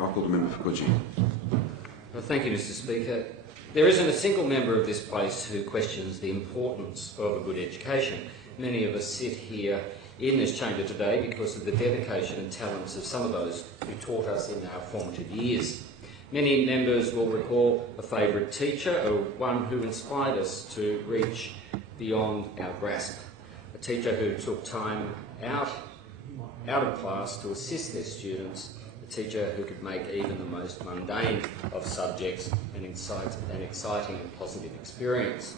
I call the member for Coogee. Well, thank you, Mr. Speaker. There isn't a single member of this place who questions the importance of a good education. Many of us sit here in this chamber today because of the dedication and talents of some of those who taught us in our formative years. Many members will recall a favourite teacher or one who inspired us to reach beyond our grasp. A teacher who took time out of class to assist their students, a teacher who could make even the most mundane of subjects an exciting and positive experience.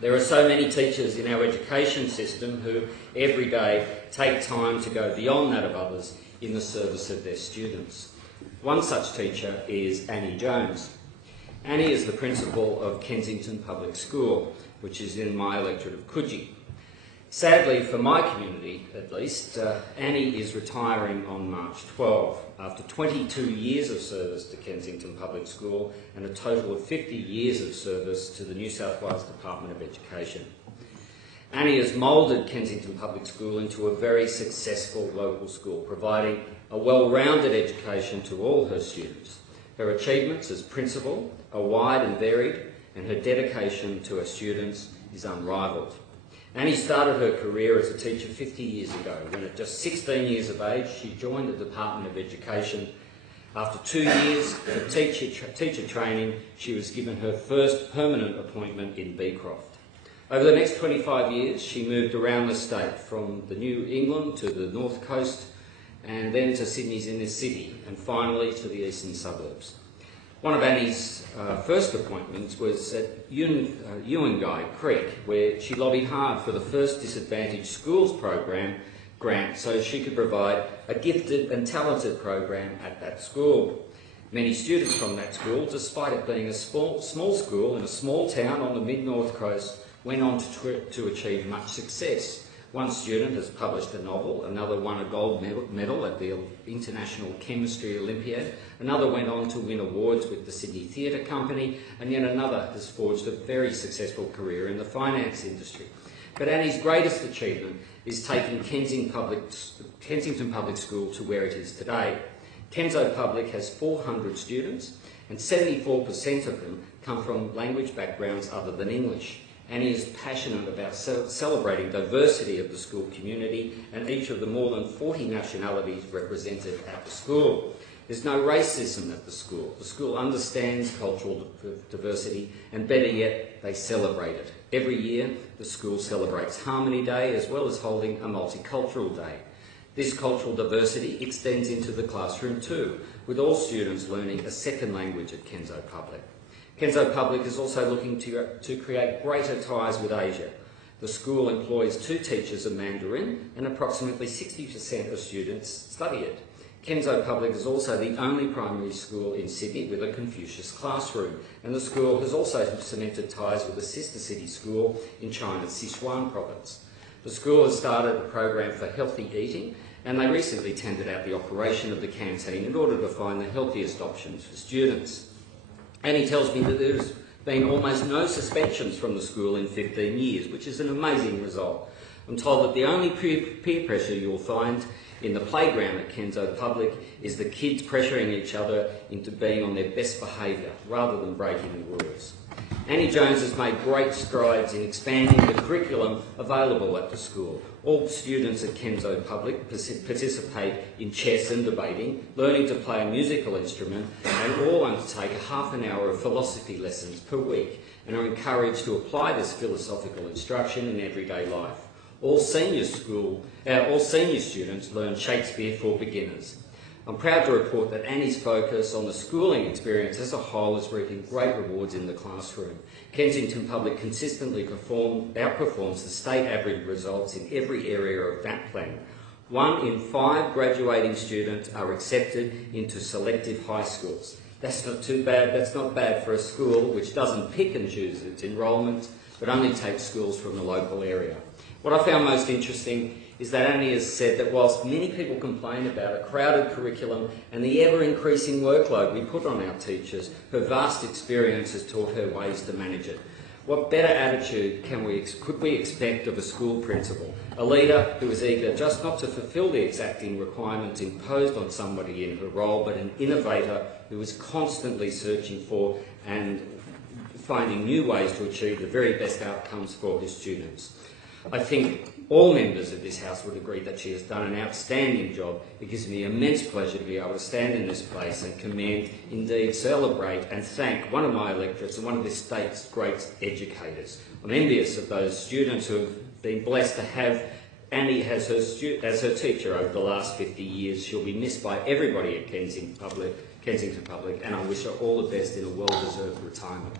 There are so many teachers in our education system who every day take time to go beyond that of others in the service of their students. One such teacher is Annie Jones. Annie is the principal of Kensington Public School, which is in my electorate of Coogee. Sadly, for my community at least, Annie is retiring on March 12 after 22 years of service to Kensington Public School and a total of 50 years of service to the New South Wales Department of Education. Annie has moulded Kensington Public School into a very successful local school, providing a well-rounded education to all her students. Her achievements as principal are wide and varied, and her dedication to her students is unrivalled. Annie started her career as a teacher 50 years ago, when at just 16 years of age she joined the Department of Education. After 2 years of teacher training, she was given her first permanent appointment in Beecroft. Over the next 25 years, she moved around the state, from the New England to the North Coast, and then to Sydney's inner city, and finally to the eastern suburbs. One of Annie's first appointments was at Uingai Creek, where she lobbied hard for the first disadvantaged schools program grant so she could provide a gifted and talented program at that school. Many students from that school, despite it being a small school in a small town on the mid-north coast, went on to achieve much success. One student has published a novel, another won a gold medal at the International Chemistry Olympiad, another went on to win awards with the Sydney Theatre Company, and yet another has forged a very successful career in the finance industry. But Annie's greatest achievement is taking Kensington Public School to where it is today. Kenzo Public has 400 students, and 74% of them come from language backgrounds other than English. Annie is passionate about celebrating diversity of the school community and each of the more than 40 nationalities represented at the school. There's no racism at the school. The school understands cultural diversity, and better yet, they celebrate it. Every year, the school celebrates Harmony Day as well as holding a multicultural day. This cultural diversity extends into the classroom too, with all students learning a second language at Kenzo Public. Kenzo Public is also looking to create greater ties with Asia. The school employs 2 teachers of Mandarin, and approximately 60% of students study it. Kenzo Public is also the only primary school in Sydney with a Confucius classroom, and the school has also cemented ties with a sister city school in China's Sichuan province. The school has started a program for healthy eating, and they recently tendered out the operation of the canteen in order to find the healthiest options for students. Annie tells me that there's been almost no suspensions from the school in 15 years, which is an amazing result. I'm told that the only peer pressure you'll find in the playground at Kenzo Public is the kids pressuring each other into being on their best behaviour rather than breaking the rules. Annie Jones has made great strides in expanding the curriculum available at the school. All students at Kenzo Public participate in chess and debating, learning to play a musical instrument, and all undertake a half an hour of philosophy lessons per week and are encouraged to apply this philosophical instruction in everyday life. All senior students learn Shakespeare for beginners. I'm proud to report that Annie's focus on the schooling experience as a whole is reaping great rewards in the classroom. Kensington Public consistently outperforms the state average results in every area of that plan. 1 in 5 graduating students are accepted into selective high schools. That's not too bad. That's not bad for a school which doesn't pick and choose its enrolments, but only takes schools from the local area. What I found most interesting is that Annie has said that whilst many people complain about a crowded curriculum and the ever-increasing workload we put on our teachers, her vast experience has taught her ways to manage it. What better attitude could we expect of a school principal? A leader who is eager just not to fulfil the exacting requirements imposed on somebody in her role, but an innovator who is constantly searching for and finding new ways to achieve the very best outcomes for her students. I think all members of this House would agree that she has done an outstanding job. It gives me immense pleasure to be able to stand in this place and commend, indeed celebrate and thank one of my electorates and one of this state's great educators. I'm envious of those students who have been blessed to have Annie as her teacher over the last 50 years. She'll be missed by everybody at Kensington Public, and I wish her all the best in a well-deserved retirement.